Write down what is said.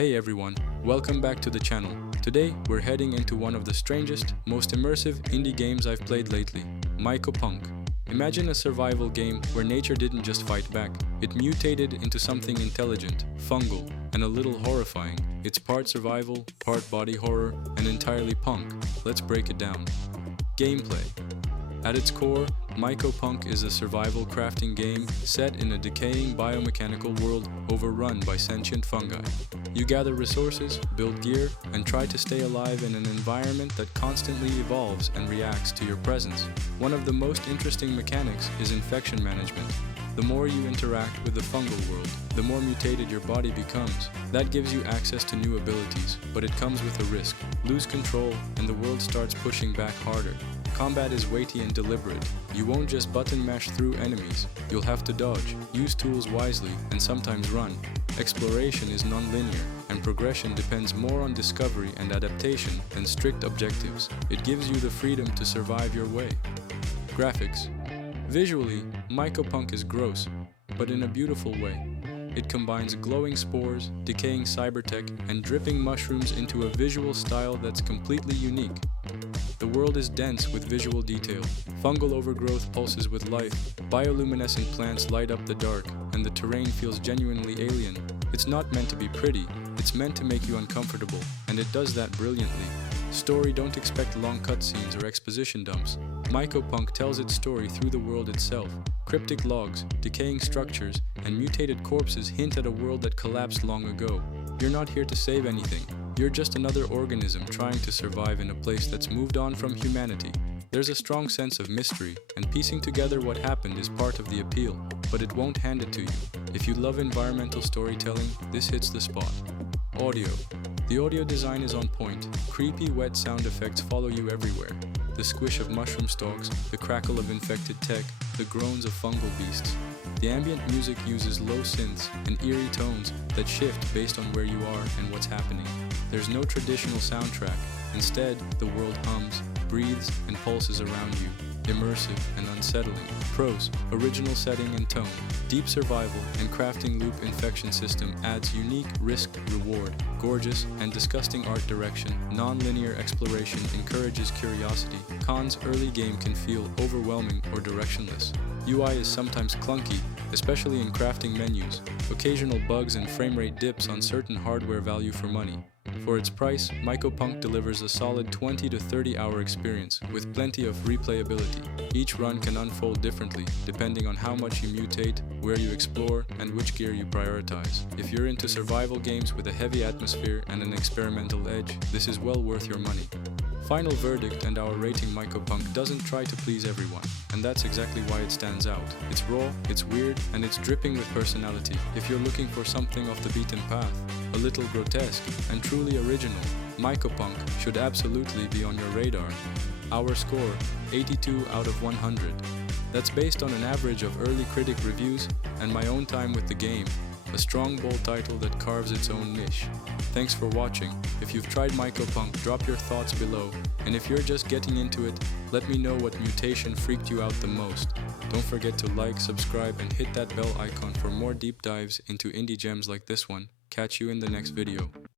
Hey everyone, welcome back to the channel. Today, we're heading into one of the strangest, most immersive indie games I've played lately, Mycopunk. Imagine a survival game where nature didn't just fight back, it mutated into something intelligent, fungal, and a little horrifying. It's part survival, part body horror, and entirely punk. Let's break it down. Gameplay. At its core, Mycopunk is a survival crafting game set in a decaying biomechanical world overrun by sentient fungi. You gather resources, build gear, and try to stay alive in an environment that constantly evolves and reacts to your presence. One of the most interesting mechanics is infection management. The more you interact with the fungal world, the more mutated your body becomes. That gives you access to new abilities, but it comes with a risk. Lose control, and the world starts pushing back harder. Combat is weighty and deliberate. You won't just button mash through enemies. You'll have to dodge, use tools wisely, and sometimes run. Exploration is non-linear, and progression depends more on discovery and adaptation than strict objectives. It gives you the freedom to survive your way. Graphics. Visually, Mycopunk is gross, but in a beautiful way. It combines glowing spores, decaying cybertech, and dripping mushrooms into a visual style that's completely unique. The world is dense with visual detail. Fungal overgrowth pulses with life, bioluminescent plants light up the dark, and the terrain feels genuinely alien. It's not meant to be pretty, it's meant to make you uncomfortable, and it does that brilliantly. Story: don't expect long cutscenes or exposition dumps. Mycopunk tells its story through the world itself. Cryptic logs, decaying structures, and mutated corpses hint at a world that collapsed long ago. You're not here to save anything. You're just another organism trying to survive in a place that's moved on from humanity. There's a strong sense of mystery, and piecing together what happened is part of the appeal, but it won't hand it to you. If you love environmental storytelling, this hits the spot. Audio. The audio design is on point. Creepy, wet sound effects follow you everywhere. The squish of mushroom stalks, the crackle of infected tech, the groans of fungal beasts. The ambient music uses low synths and eerie tones that shift based on where you are and what's happening. There's no traditional soundtrack. Instead, the world hums, breathes, and pulses around you, immersive and unsettling. Pros: original setting and tone. Deep survival and crafting loop infection system adds unique risk-reward. Gorgeous and disgusting art direction. Non-linear exploration encourages curiosity. Cons: early game can feel overwhelming or directionless. UI is sometimes clunky, especially in crafting menus. Occasional bugs and frame rate dips on certain hardware value for money. For its price, Mycopunk delivers a solid 20 to 30 hour experience with plenty of replayability. Each run can unfold differently depending on how much you mutate, where you explore, and which gear you prioritize. If you're into survival games with a heavy atmosphere and an experimental edge, this is well worth your money. Final verdict and our rating: Mycopunk doesn't try to please everyone, and that's exactly why it stands out. It's raw, it's weird, and it's dripping with personality. If you're looking for something off the beaten path, a little grotesque, and truly original, Mycopunk should absolutely be on your radar. Our score: 82 out of 100. That's based on an average of early critic reviews and my own time with the game. A strong, bold title that carves its own niche. Thanks for watching. If you've tried Mycopunk, drop your thoughts below. And if you're just getting into it, let me know what mutation freaked you out the most. Don't forget to like, subscribe, and hit that bell icon for more deep dives into indie gems like this one. Catch you in the next video.